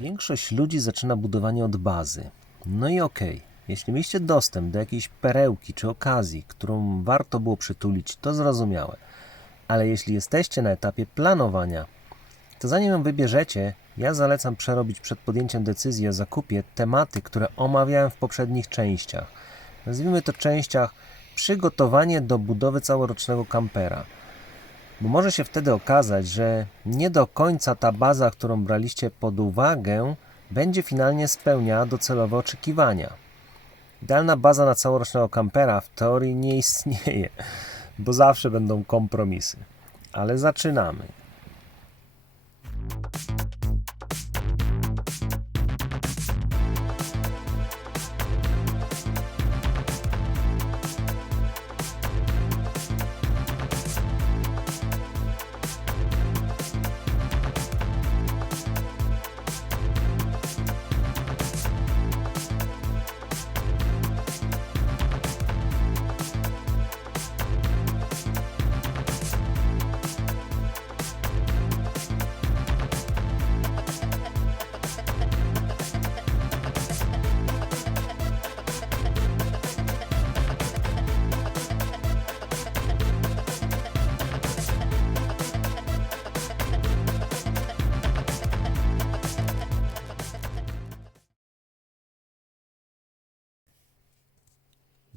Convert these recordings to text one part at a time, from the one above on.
Większość ludzi zaczyna budowanie od bazy. No i okej, jeśli mieliście dostęp do jakiejś perełki czy okazji, którą warto było przytulić, to zrozumiałe. Ale jeśli jesteście na etapie planowania, to zanim ją wybierzecie, ja zalecam przerobić przed podjęciem decyzji o zakupie tematy, które omawiałem w poprzednich częściach. Nazwijmy to częściach przygotowanie do budowy całorocznego kampera. Bo może się wtedy okazać, że nie do końca ta baza, którą braliście pod uwagę, będzie finalnie spełniała docelowe oczekiwania. Idealna baza na całorocznego kampera w teorii nie istnieje, bo zawsze będą kompromisy. Ale zaczynamy.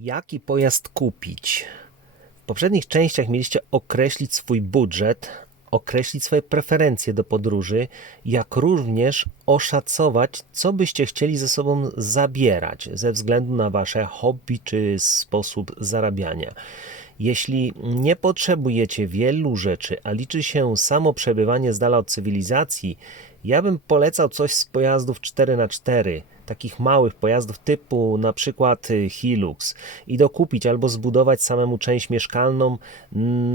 Jaki pojazd kupić? W poprzednich częściach mieliście określić swój budżet, określić swoje preferencje do podróży, jak również oszacować, co byście chcieli ze sobą zabierać ze względu na wasze hobby czy sposób zarabiania. Jeśli nie potrzebujecie wielu rzeczy, a liczy się samo przebywanie z dala od cywilizacji, ja bym polecał coś z pojazdów 4x4, takich małych pojazdów typu na przykład y, Hilux i dokupić albo zbudować samemu część mieszkalną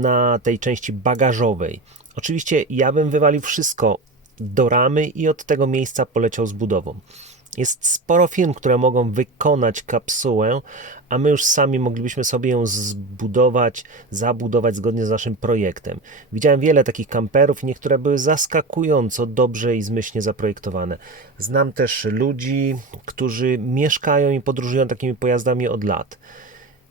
na tej części bagażowej. Oczywiście ja bym wywalił wszystko do ramy i od tego miejsca poleciał z budową. Jest sporo firm, które mogą wykonać kapsułę, a my już sami moglibyśmy sobie ją zbudować, zabudować zgodnie z naszym projektem. Widziałem wiele takich kamperów i niektóre były zaskakująco dobrze i zmyślnie zaprojektowane. Znam też ludzi, którzy mieszkają i podróżują takimi pojazdami od lat.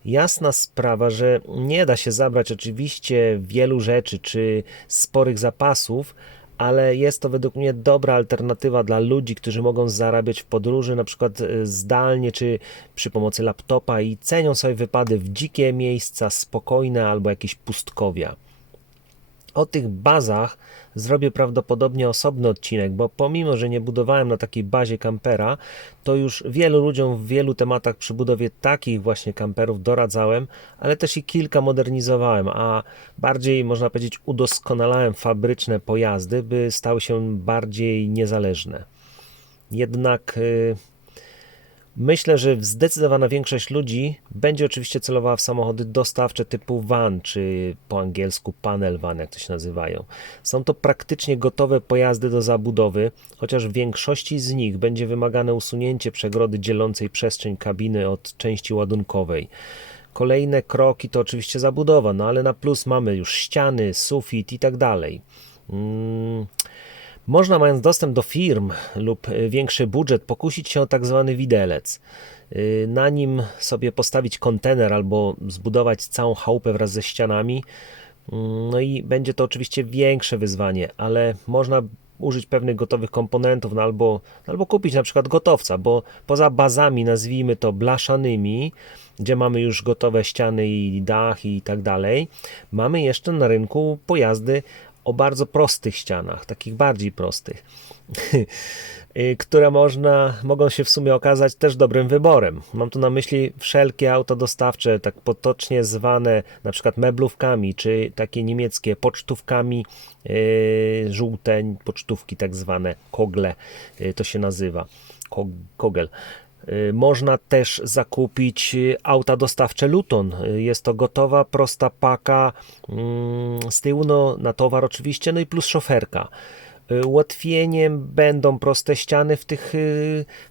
Jasna sprawa, że nie da się zabrać oczywiście wielu rzeczy czy sporych zapasów, ale jest to według mnie dobra alternatywa dla ludzi, którzy mogą zarabiać w podróży, na przykład e, zdalnie czy przy pomocy laptopa i cenią sobie wypady w dzikie miejsca, spokojne albo jakieś pustkowia. O tych bazach zrobię prawdopodobnie osobny odcinek, bo pomimo, że nie budowałem na takiej bazie kampera, to już wielu ludziom w wielu tematach przy budowie takich właśnie kamperów doradzałem, ale też i kilka modernizowałem, a bardziej można powiedzieć udoskonalałem fabryczne pojazdy, by stały się bardziej niezależne. Jednak yy, Myślę, że zdecydowana większość ludzi będzie oczywiście celowała w samochody dostawcze typu van, czy po angielsku panel van, jak to się nazywają. Są to praktycznie gotowe pojazdy do zabudowy, chociaż w większości z nich będzie wymagane usunięcie przegrody dzielącej przestrzeń kabiny od części ładunkowej. Kolejne kroki to oczywiście zabudowa, no ale na plus mamy już ściany, sufit i tak dalej. Można, mając dostęp do firm lub y, większy budżet, pokusić się o tak zwany widelec. Y, na nim sobie postawić kontener albo zbudować całą chałupę wraz ze ścianami. Mm, no i będzie to oczywiście większe wyzwanie, ale można użyć pewnych gotowych komponentów, no albo, albo kupić na przykład gotowca, bo poza bazami, nazwijmy to blaszanymi, gdzie mamy już gotowe ściany i dach i tak dalej, mamy jeszcze na rynku pojazdy o bardzo prostych ścianach, takich bardziej prostych, y, które można, mogą się w sumie okazać też dobrym wyborem. Mam tu na myśli wszelkie auta dostawcze, tak potocznie zwane na przykład meblówkami, czy takie niemieckie pocztówkami, yy, żółte pocztówki tak zwane, kogle yy, to się nazywa, kogel. Y, można też zakupić y, auta dostawcze Luton. Y, jest to gotowa, prosta paka mm, z tyłu no, na towar oczywiście, no i plus szoferka. Ułatwieniem będą proste ściany w tych,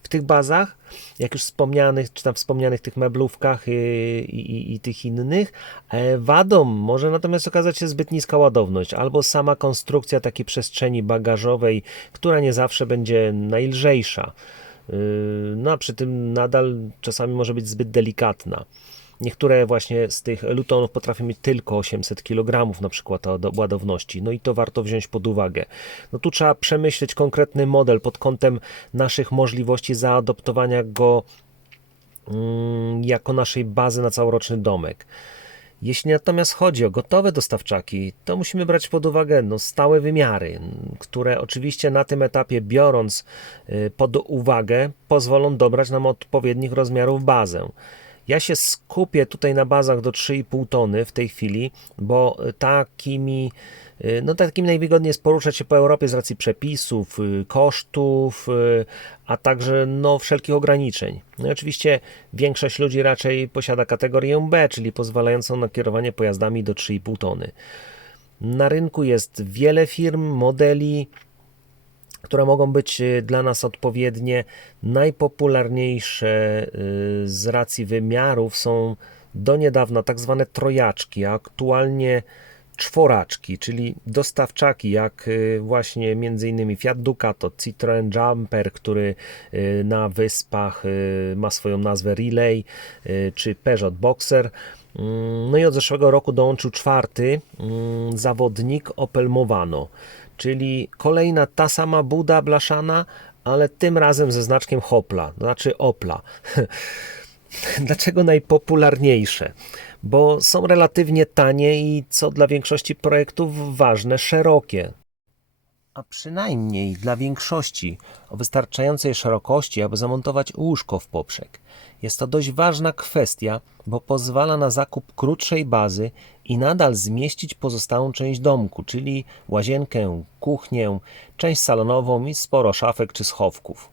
w tych bazach, jak już wspomnianych, czy tam wspomnianych tych meblówkach i, i, i tych innych. E, Wadą może natomiast okazać się zbyt niska ładowność, albo sama konstrukcja takiej przestrzeni bagażowej, która nie zawsze będzie najlżejsza. Y, No a przy tym nadal czasami może być zbyt delikatna. Niektóre właśnie z tych lutonów potrafią mieć tylko 800 kg na przykład ładowności, no i to warto wziąć pod uwagę. No tu trzeba przemyśleć konkretny model pod kątem naszych możliwości zaadoptowania go mm, jako naszej bazy na całoroczny domek. Jeśli natomiast chodzi o gotowe dostawczaki, to musimy brać pod uwagę no, stałe wymiary, które oczywiście na tym etapie, biorąc y, pod uwagę, pozwolą dobrać nam odpowiednich rozmiarów bazę. Ja się skupię tutaj na bazach do 3,5 tony w tej chwili, bo takimi, y, no takim najwygodniej jest poruszać się po Europie z racji przepisów, y, kosztów, y, a także no, wszelkich ograniczeń. No i oczywiście większość ludzi raczej posiada kategorię B, czyli pozwalającą na kierowanie pojazdami do 3,5 tony. Na rynku jest wiele firm, modeli, które mogą być y, dla nas odpowiednie. Najpopularniejsze y, z racji wymiarów są do niedawna tak zwane trojaczki, a aktualnie czworaczki, czyli dostawczaki, jak y, właśnie m.in. Fiat Ducato, Citroen Jumper, który na wyspach ma swoją nazwę Relay, czy Peugeot Boxer. Mm, No i od zeszłego roku dołączył czwarty mm, zawodnik Opel Movano, czyli kolejna ta sama buda blaszana, ale tym razem ze znaczkiem Hopla, znaczy Opla. Dlaczego najpopularniejsze? Bo są relatywnie tanie i co dla większości projektów ważne, szerokie. A przynajmniej dla większości o wystarczającej szerokości, aby zamontować łóżko w poprzek. Jest to dość ważna kwestia, bo pozwala na zakup krótszej bazy i nadal zmieścić pozostałą część domku, czyli łazienkę, kuchnię, część salonową i sporo szafek czy schowków.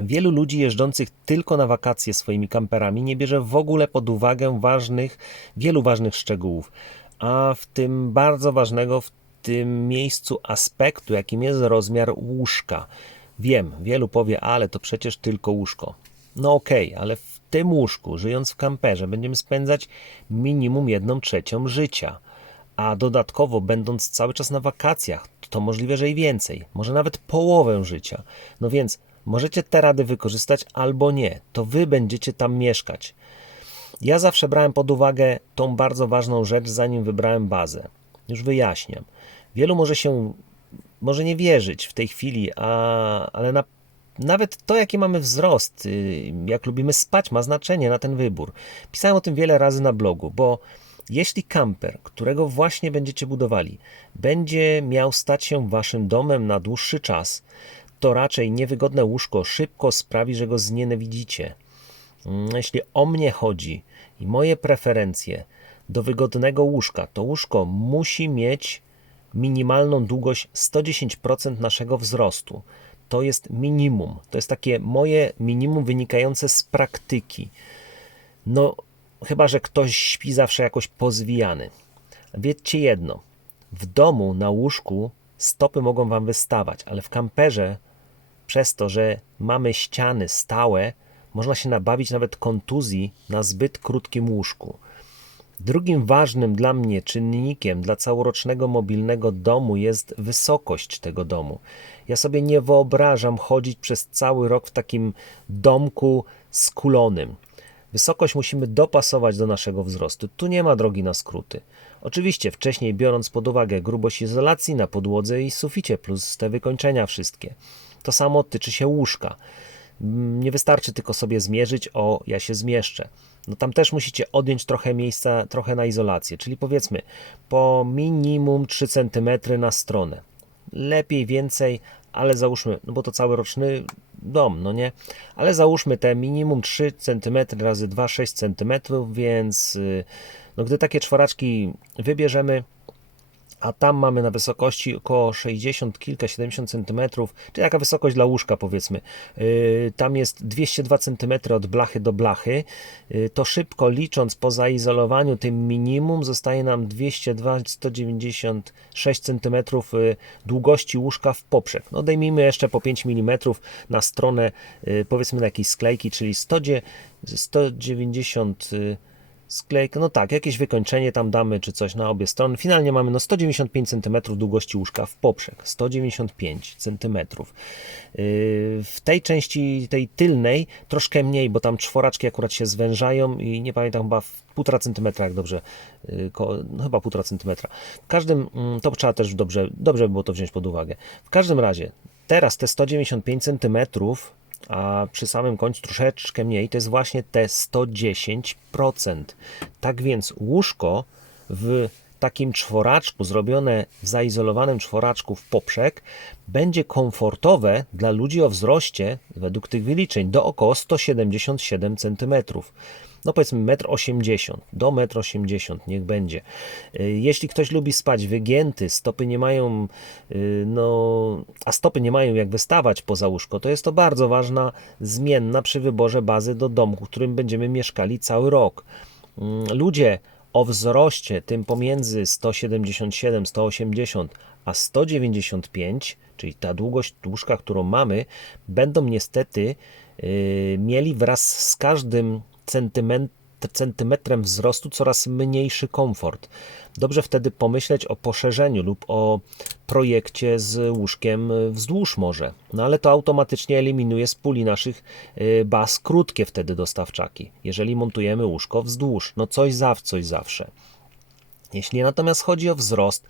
Wielu ludzi jeżdżących tylko na wakacje swoimi kamperami nie bierze w ogóle pod uwagę ważnych, wielu ważnych szczegółów, a w tym bardzo ważnego w tym miejscu aspektu, jakim jest rozmiar łóżka. Wiem, wielu powie, ale to przecież tylko łóżko. No okej, ale w tym łóżku, żyjąc w kamperze, będziemy spędzać minimum jedną trzecią życia. A dodatkowo, będąc cały czas na wakacjach, to możliwe, że i więcej, może nawet połowę życia. No więc możecie te rady wykorzystać albo nie. To wy będziecie tam mieszkać. Ja zawsze brałem pod uwagę tą bardzo ważną rzecz, zanim wybrałem bazę. Już wyjaśniam. Wielu może się, może nie wierzyć w tej chwili, a, ale na, nawet to, jaki mamy wzrost, y, jak lubimy spać, ma znaczenie na ten wybór. Pisałem o tym wiele razy na blogu, bo jeśli kamper, którego właśnie będziecie budowali, będzie miał stać się waszym domem na dłuższy czas, to raczej niewygodne łóżko szybko sprawi, że go znienawidzicie. Mm, Jeśli o mnie chodzi i moje preferencje do wygodnego łóżka, to łóżko musi mieć minimalną długość 110% naszego wzrostu. To jest minimum. To jest takie moje minimum wynikające z praktyki. No, chyba że ktoś śpi zawsze jakoś pozwijany. Wiedzcie jedno: w domu na łóżku stopy mogą wam wystawać, ale w kamperze przez to, że mamy ściany stałe, można się nabawić nawet kontuzji na zbyt krótkim łóżku. Drugim ważnym dla mnie czynnikiem dla całorocznego mobilnego domu jest wysokość tego domu. Ja sobie nie wyobrażam chodzić przez cały rok w takim domku skulonym. Wysokość musimy dopasować do naszego wzrostu. Tu nie ma drogi na skróty. Oczywiście wcześniej biorąc pod uwagę grubość izolacji na podłodze i suficie plus te wykończenia wszystkie. To samo tyczy się łóżka. Mm, Nie wystarczy tylko sobie zmierzyć, o ja się zmieszczę. No tam też musicie odjąć trochę miejsca, trochę na izolację, czyli powiedzmy po minimum 3 cm na stronę. Lepiej więcej, ale załóżmy, no bo to cały roczny dom, no nie? Ale załóżmy te minimum 3 cm razy 2, 6 cm, więc y, no gdy takie czworaczki wybierzemy, a tam mamy na wysokości około 60 kilka, 70 centymetrów, czyli taka wysokość dla łóżka powiedzmy. Yy, Tam jest 202 centymetry od blachy do blachy. Yy, To szybko licząc po zaizolowaniu tym minimum zostaje nam 202 196 centymetrów yy, długości łóżka w poprzek. No dejmijmy jeszcze po 5 mm na stronę yy, powiedzmy na jakiejś sklejki, czyli 100, 190 yy, sklejka, no tak, jakieś wykończenie tam damy, czy coś na obie strony. Finalnie mamy no 195 cm długości łóżka w poprzek. 195 cm. W tej części, tej tylnej, troszkę mniej, bo tam czworaczki akurat się zwężają i nie pamiętam, chyba 1,5 cm, jak dobrze, yy, no chyba 1,5 cm. W każdym, mm, to trzeba też dobrze, dobrze by było to wziąć pod uwagę. W każdym razie, teraz te 195 cm a przy samym końcu troszeczkę mniej, to jest właśnie te 110%. Tak więc łóżko w takim czworaczku, zrobione w zaizolowanym czworaczku w poprzek, będzie komfortowe dla ludzi o wzroście, według tych wyliczeń, do około 177 cm. No powiedzmy 1,80 m, do 1,80 m niech będzie. Y, Jeśli ktoś lubi spać wygięty, stopy nie mają, y, no, a stopy nie mają jak wystawać poza łóżko, to jest to bardzo ważna zmienna przy wyborze bazy do domku, w którym będziemy mieszkali cały rok. Mm, Ludzie o wzroście tym pomiędzy 177, 180 a 195, czyli ta długość łóżka, którą mamy, będą niestety yy, mieli wraz z każdym centymet- centymetrem wzrostu coraz mniejszy komfort. Dobrze wtedy pomyśleć o poszerzeniu lub o projekcie z łóżkiem wzdłuż morze. No ale to automatycznie eliminuje z puli naszych y, baz krótkie wtedy dostawczaki, jeżeli montujemy łóżko wzdłuż. No coś zaw, coś zawsze. Jeśli natomiast chodzi o wzrost,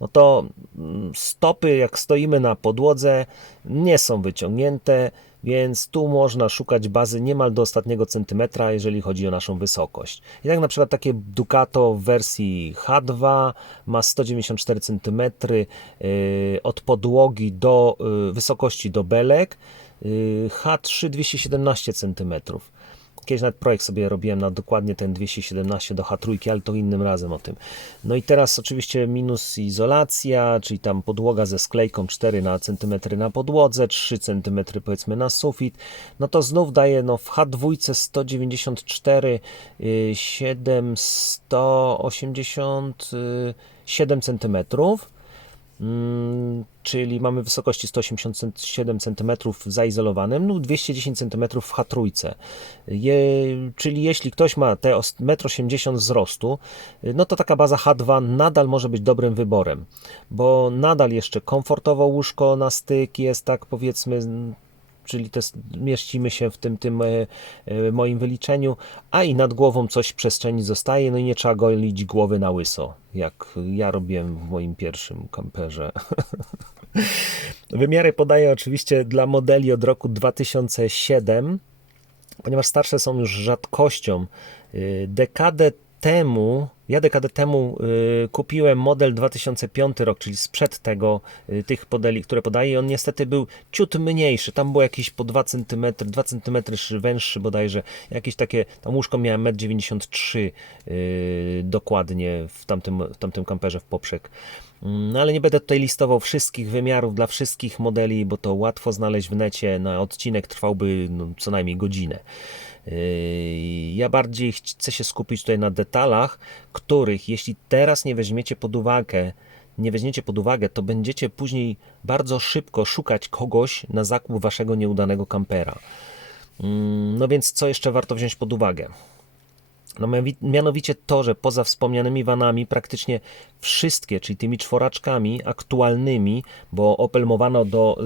no to mm, stopy, jak stoimy na podłodze, nie są wyciągnięte, więc tu można szukać bazy niemal do ostatniego centymetra, jeżeli chodzi o naszą wysokość. I tak na przykład takie Ducato w wersji H2 ma 194 cm yy, od podłogi do yy, wysokości do belek, yy, H3 217 cm. Kiedyś nawet projekt sobie robiłem na dokładnie ten 217 do H3, ale to innym razem o tym. No i teraz oczywiście minus izolacja, czyli tam podłoga ze sklejką 4 na centymetry na podłodze, 3 cm powiedzmy na sufit. No to znów daje no w H2 194 y, 7 187 cm. Mm, czyli mamy wysokości 187 cm w zaizolowanym lub 210 cm w H3. Je, czyli jeśli ktoś ma te os- 1,80 m wzrostu, y, no to taka baza H2 nadal może być dobrym wyborem, bo nadal jeszcze komfortowo łóżko na styk jest tak powiedzmy mm, czyli to mieścimy się w tym, tym e, e, moim wyliczeniu, a i nad głową coś przestrzeni zostaje, no i nie trzeba golić głowy na łyso, jak ja robiłem w moim pierwszym kamperze. Wymiary podaję oczywiście dla modeli od roku 2007, ponieważ starsze są już rzadkością. Y, Dekadę temu, ja dekadę temu y, kupiłem model 2005 rok, czyli sprzed tego, y, tych modeli, które podaję. On niestety był ciut mniejszy. Tam było jakieś po 2 cm, 2 cm węższy bodajże. Jakieś takie, tam łóżko miałem 1,93 m y, dokładnie w tamtym, w tamtym kamperze w poprzek. No ale nie będę tutaj listował wszystkich wymiarów dla wszystkich modeli, bo to łatwo znaleźć w necie. Na odcinek trwałby no, co najmniej godzinę. Yy, Ja bardziej chcę się skupić tutaj na detalach, których jeśli teraz nie weźmiecie pod uwagę, nie weźmiecie pod uwagę, to będziecie później bardzo szybko szukać kogoś na zakup waszego nieudanego kampera. Mm, No więc co jeszcze warto wziąć pod uwagę? No mianowi- mianowicie to, że poza wspomnianymi vanami praktycznie wszystkie, czyli tymi czworaczkami aktualnymi, bo Opel Movano do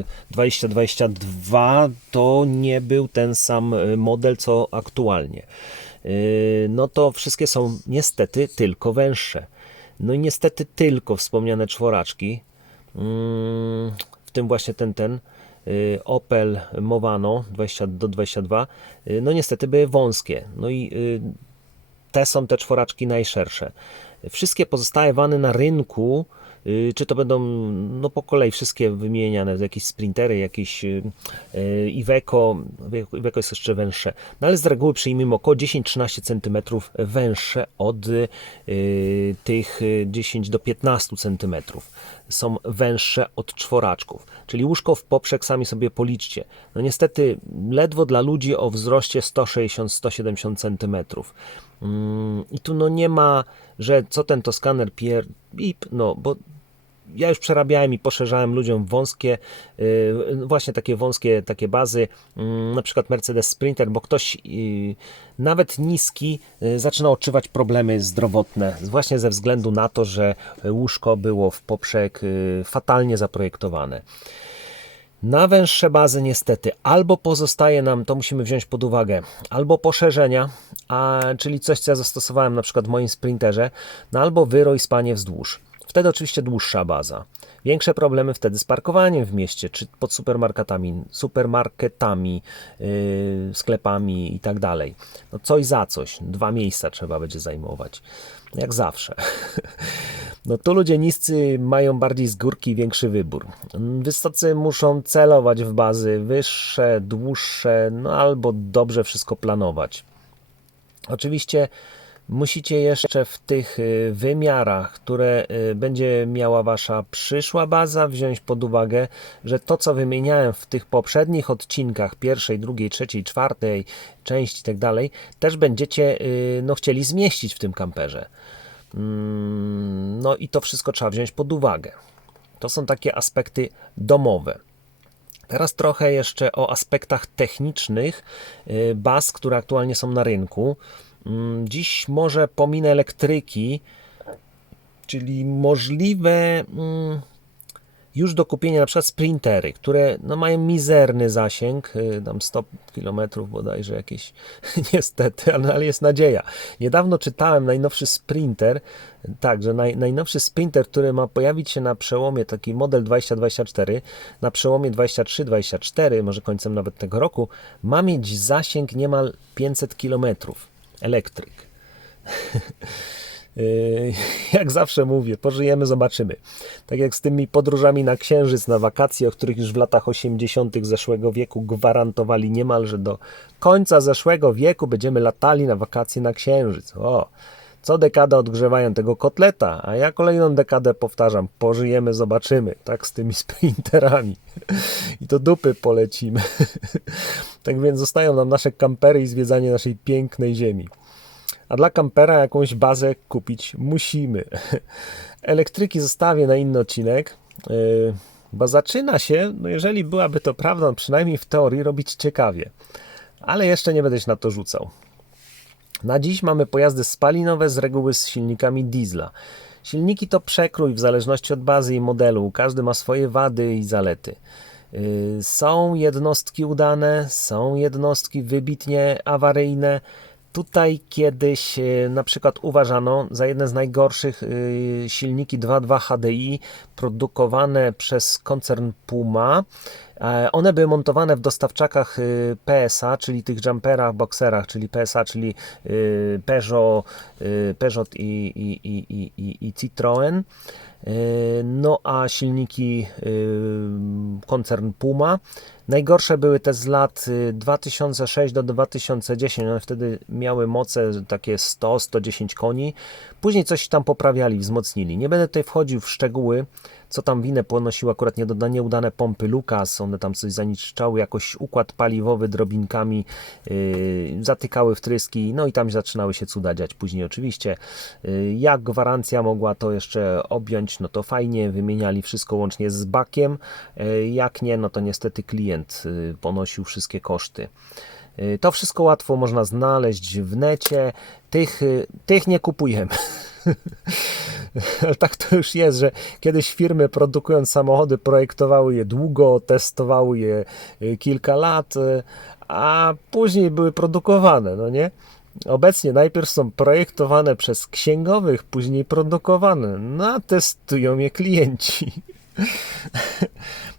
y, 2022 to nie był ten sam y, model co aktualnie. Y, No to wszystkie są niestety tylko węższe. No i niestety tylko wspomniane czworaczki, mm, w tym właśnie ten, ten y, Opel Movano 20 do 22, y, no niestety były wąskie. No i y, te są te czworaczki najszersze. Wszystkie pozostałe wany na rynku y, czy to będą no po kolei wszystkie wymieniane, jakieś sprintery, jakieś y, y, Iveco, Iveco jest jeszcze węższe, no ale z reguły przyjmijmy około 10-13 cm węższe od y, tych y, 10 do 15 cm są węższe od czworaczków. Czyli łóżko w poprzek sami sobie policzcie. No niestety ledwo dla ludzi o wzroście 160-170 cm. Mm, I tu no nie ma, że co ten to skaner pier... Bip, no bo ja już przerabiałem i poszerzałem ludziom wąskie, yy, właśnie takie wąskie takie bazy, yy, na przykład Mercedes Sprinter, bo ktoś yy, nawet niski yy, zaczyna odczuwać problemy zdrowotne, właśnie ze względu na to, że łóżko było w poprzek fatalnie zaprojektowane. Na węższe bazy niestety albo pozostaje nam, to musimy wziąć pod uwagę, albo poszerzenia, a, czyli coś, co ja zastosowałem na przykład w moim sprinterze, no albo wyroj spanie wzdłuż. Wtedy oczywiście dłuższa baza. Większe problemy wtedy z parkowaniem w mieście, czy pod supermarketami, supermarketami, yy, sklepami i tak dalej. No coś za coś. Dwa miejsca trzeba będzie zajmować. Jak zawsze. No tu ludzie niscy mają bardziej z górki większy wybór. Wysocy muszą celować w bazy wyższe, dłuższe, no albo dobrze wszystko planować. Oczywiście musicie jeszcze w tych y, wymiarach, które y, będzie miała wasza przyszła baza, wziąć pod uwagę, że to co wymieniałem w tych poprzednich odcinkach, pierwszej, drugiej, trzeciej, czwartej części i tak dalej, też będziecie y, no, chcieli zmieścić w tym kamperze. Mm, no i to wszystko trzeba wziąć pod uwagę. To są takie aspekty domowe. Teraz trochę jeszcze o aspektach technicznych baz, które aktualnie są na rynku. Mm, Dziś może pominę elektryki, czyli możliwe mm, już do kupienia na przykład sprintery, które no, mają mizerny zasięg, y, tam 100 km bodajże jakieś, niestety, ale, jest nadzieja. Niedawno czytałem najnowszy sprinter, tak, że naj, najnowszy sprinter, który ma pojawić się na przełomie, taki model 2024, na przełomie 23-24, może końcem nawet tego roku, ma mieć zasięg niemal 500 km elektryk. Yy, jak zawsze mówię, pożyjemy, zobaczymy. Tak jak z tymi podróżami na Księżyc, na wakacje, o których już w latach 80. zeszłego wieku gwarantowali niemalże do końca zeszłego wieku będziemy latali na wakacje na Księżyc. O, co dekadę odgrzewają tego kotleta, a ja kolejną dekadę powtarzam, pożyjemy, zobaczymy. Tak z tymi sprinterami. I to dupy polecimy. tak więc zostają nam nasze kampery i zwiedzanie naszej pięknej ziemi. A dla kampera jakąś bazę kupić musimy. Elektryki zostawię na inny odcinek, yy, bo zaczyna się, no jeżeli byłaby to prawda, przynajmniej w teorii, robić ciekawie. Ale jeszcze nie będę się na to rzucał. Na dziś mamy pojazdy spalinowe z reguły z silnikami diesla. Silniki to przekrój w zależności od bazy i modelu. Każdy ma swoje wady i zalety. Yy, Są jednostki udane, są jednostki wybitnie awaryjne. Tutaj kiedyś e, na przykład uważano za jedne z najgorszych y, silniki 2.2 HDI produkowane przez koncern Puma. E, One były montowane w dostawczakach y, PSA, czyli tych jumperach, boxerach, czyli PSA, czyli y, Peugeot, y, Peugeot i, i, i, i, i- Citroën. E, No a silniki y, koncern Puma. Najgorsze były te z lat y, 2006 do 2010. One wtedy miały moce takie 100-110 koni. Później coś tam poprawiali, wzmocnili. Nie będę tutaj wchodził w szczegóły, co tam winę ponosiły akurat niedoda- nieudane pompy Lucas. One tam coś zanieczyszczały, jakoś układ paliwowy drobinkami yy, zatykały wtryski, no i tam zaczynały się cuda dziać. Później oczywiście, yy, jak gwarancja mogła to jeszcze objąć, no to fajnie, wymieniali wszystko łącznie z bakiem. Yy, jak nie, no to niestety klient yy, ponosił wszystkie koszty. Yy, To wszystko łatwo można znaleźć w necie. Tych, yy, tych nie kupujemy. Tak to już jest, że kiedyś firmy produkując samochody projektowały je długo, testowały je y, kilka lat, y, a później były produkowane, no nie? Obecnie najpierw są projektowane przez księgowych, później produkowane, no a testują je klienci.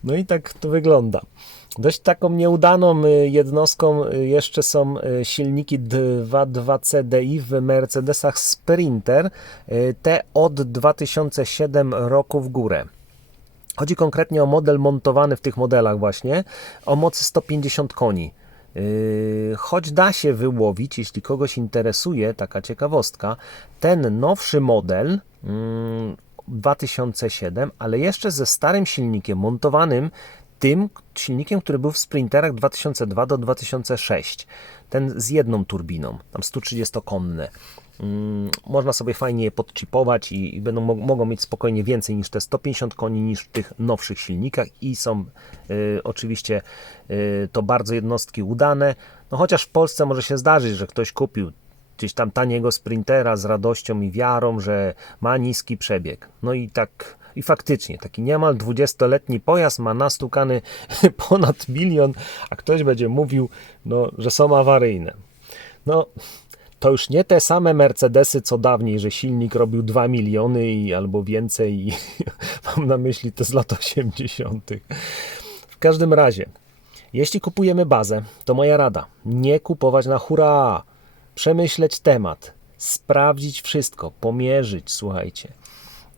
No i tak to wygląda. Dość taką nieudaną y, jednostką y, jeszcze są y, silniki 2.2 CDI w Mercedesach Sprinter, te od 2007 roku w górę. Chodzi konkretnie o model montowany w tych modelach właśnie o mocy 150 koni. Yy, Choć da się wyłowić, jeśli kogoś interesuje, taka ciekawostka, ten nowszy model mm, 2007, ale jeszcze ze starym silnikiem montowanym tym silnikiem, który był w Sprinterach 2002 do 2006. Ten z jedną turbiną, tam 130-konne. Mm, Można sobie fajnie je podchipować i, będą mo- mogą mieć spokojnie więcej niż te 150 koni niż w tych nowszych silnikach i są y, oczywiście y, to bardzo jednostki udane. No chociaż w Polsce może się zdarzyć, że ktoś kupił gdzieś tam taniego sprintera z radością i wiarą, że ma niski przebieg. No i tak i faktycznie taki niemal 20-letni pojazd ma nastukany ponad milion, a ktoś będzie mówił, no, że są awaryjne. No, to już nie te same Mercedesy co dawniej, że silnik robił 2 miliony i, albo więcej. I, mam na myśli te z lat 80. W każdym razie, jeśli kupujemy bazę, to moja rada: nie kupować na hurra, przemyśleć temat, sprawdzić wszystko, pomierzyć, słuchajcie,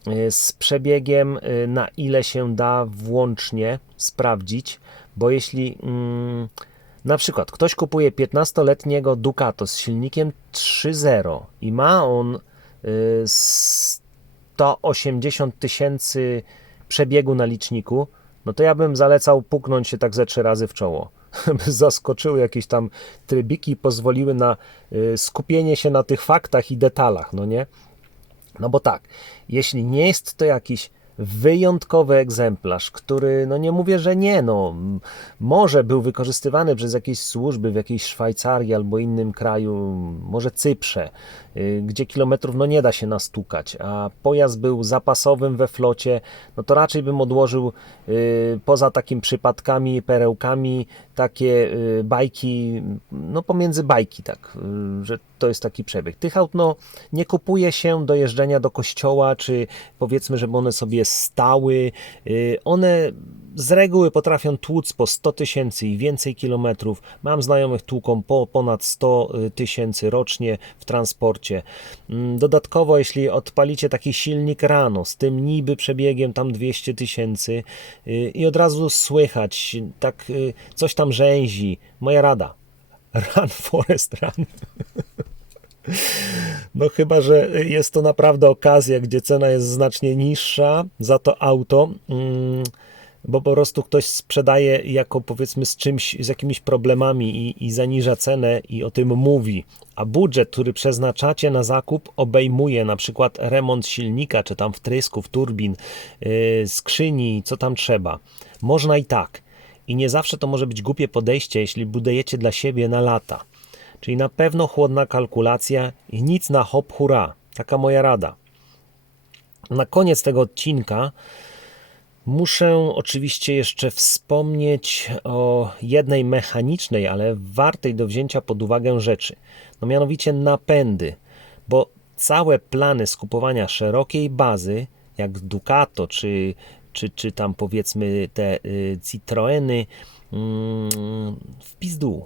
y, z przebiegiem, y, na ile się da włącznie sprawdzić, bo jeśli mm, na przykład ktoś kupuje 15-letniego Ducato z silnikiem 3.0 i ma on y, 180 tysięcy przebiegu na liczniku, no to ja bym zalecał puknąć się tak ze trzy razy w czoło. By zaskoczyły jakieś tam trybiki pozwoliły na y, skupienie się na tych faktach i detalach, no nie? No bo tak, jeśli nie jest to jakiś wyjątkowy egzemplarz, który, no nie mówię, że nie, no może był wykorzystywany przez jakieś służby w jakiejś Szwajcarii albo innym kraju, może Cyprze, y, gdzie kilometrów no nie da się nastukać, a pojazd był zapasowym we flocie, no to raczej bym odłożył y, poza takimi przypadkami, perełkami, takie y, bajki, no pomiędzy bajki, tak, że to jest taki przebieg. Tych aut no, nie kupuje się do jeżdżenia do kościoła, czy powiedzmy, żeby one sobie stały. Y, One z reguły potrafią tłuc po 100 tysięcy i więcej kilometrów. Mam znajomych tłuką po ponad 100 tysięcy rocznie w transporcie. Mm, Dodatkowo, jeśli odpalicie taki silnik rano z tym niby przebiegiem tam 200 tysięcy y, i od razu słychać, tak y, coś tam rzęzi. Moja rada. Run, Forest, run. No chyba, że jest to naprawdę okazja, gdzie cena jest znacznie niższa za to auto, mm, bo po prostu ktoś sprzedaje jako powiedzmy z czymś, z jakimiś problemami i, i zaniża cenę i o tym mówi. A budżet, który przeznaczacie na zakup, obejmuje na przykład remont silnika, czy tam wtrysków, turbin, yy, skrzyni, co tam trzeba. Można i tak. I nie zawsze to może być głupie podejście, jeśli budujecie dla siebie na lata. Czyli na pewno chłodna kalkulacja i nic na hop hura. Taka moja rada. Na koniec tego odcinka muszę oczywiście jeszcze wspomnieć o jednej mechanicznej, ale wartej do wzięcia pod uwagę rzeczy. No mianowicie napędy, bo całe plany skupowania szerokiej bazy, jak Ducato czy, czy, czy tam powiedzmy te y, Citroeny, mm, w pizdu.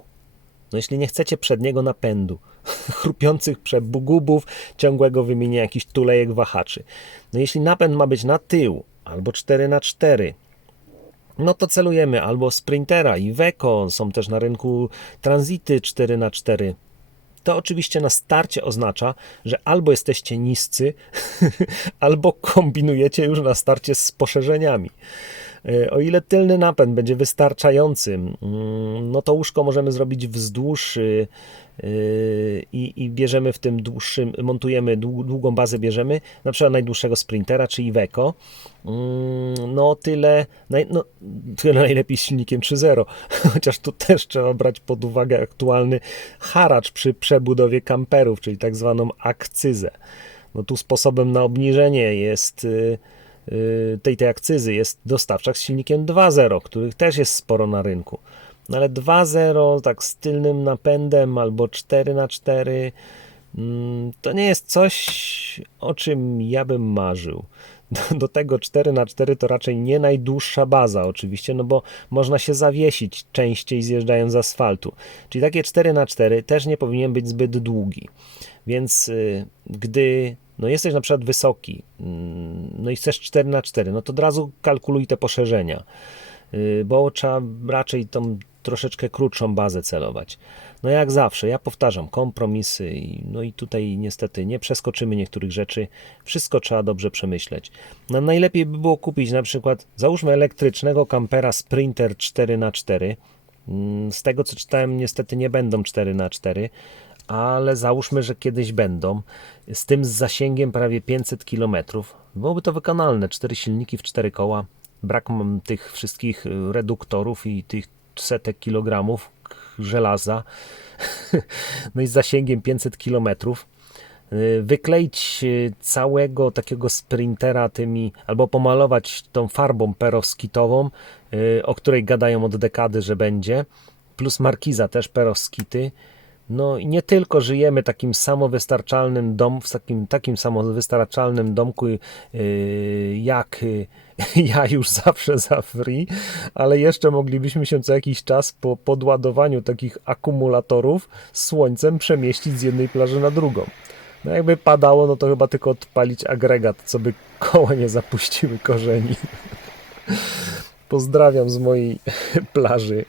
No jeśli nie chcecie przedniego napędu, chrupiących przebugubów, ciągłego wymienienia jakichś tulejek wahaczy. No jeśli napęd ma być na tył, albo 4 na 4 no to celujemy albo Sprintera i Weco, są też na rynku Transity 4 na 4 To oczywiście na starcie oznacza, że albo jesteście niscy, albo kombinujecie już na starcie z poszerzeniami. E, O ile tylny napęd będzie wystarczający, mm, no to łóżko możemy zrobić wzdłuż y, y, i, i bierzemy w tym dłuższym, montujemy dłu- długą bazę, bierzemy na przykład najdłuższego Sprintera, czy Iveco. Mm, No tyle, no, tyle najlepiej z silnikiem 3.0, chociaż tu też trzeba brać pod uwagę aktualny haracz przy przebudowie kamperów, czyli tak zwaną akcyzę. No tu sposobem na obniżenie jest y, tej, tej akcyzy jest dostawczak z silnikiem 2.0, których też jest sporo na rynku. No ale 2.0 tak z tylnym napędem albo 4x4 mm, to nie jest coś, o czym ja bym marzył. do, do tego 4x4 to raczej nie najdłuższa baza oczywiście, no bo można się zawiesić częściej zjeżdżając z asfaltu. Czyli takie 4x4 też nie powinien być zbyt długi. Więc y, gdy no jesteś na przykład wysoki, mm, no i chcesz 4x4, no to od razu kalkuluj te poszerzenia, y, bo trzeba raczej tą troszeczkę krótszą bazę celować. No jak zawsze, ja powtarzam, kompromisy, no i tutaj niestety nie przeskoczymy niektórych rzeczy, wszystko trzeba dobrze przemyśleć. No najlepiej by było kupić na przykład, załóżmy elektrycznego kampera Sprinter 4x4, Mm, z tego co czytałem, niestety nie będą 4x4, ale załóżmy, że kiedyś będą. Z tym z zasięgiem prawie 500 km. Byłoby to wykonalne. Cztery silniki w cztery koła. Brak tych wszystkich y, reduktorów i tych setek kilogramów żelaza. no i z zasięgiem 500 km. Y, Wykleić y, całego takiego sprintera tymi, albo pomalować tą farbą peroskitową, y, o której gadają od dekady, że będzie, plus markiza też peroskity. No i nie tylko żyjemy takim samowystarczalnym dom, w takim, takim samowystarczalnym domku yy, jak yy, ja już zawsze za free, ale jeszcze moglibyśmy się co jakiś czas po podładowaniu takich akumulatorów słońcem przemieścić z jednej plaży na drugą. No jakby padało, no to chyba tylko odpalić agregat, co by koła nie zapuściły korzeni. Pozdrawiam z mojej plaży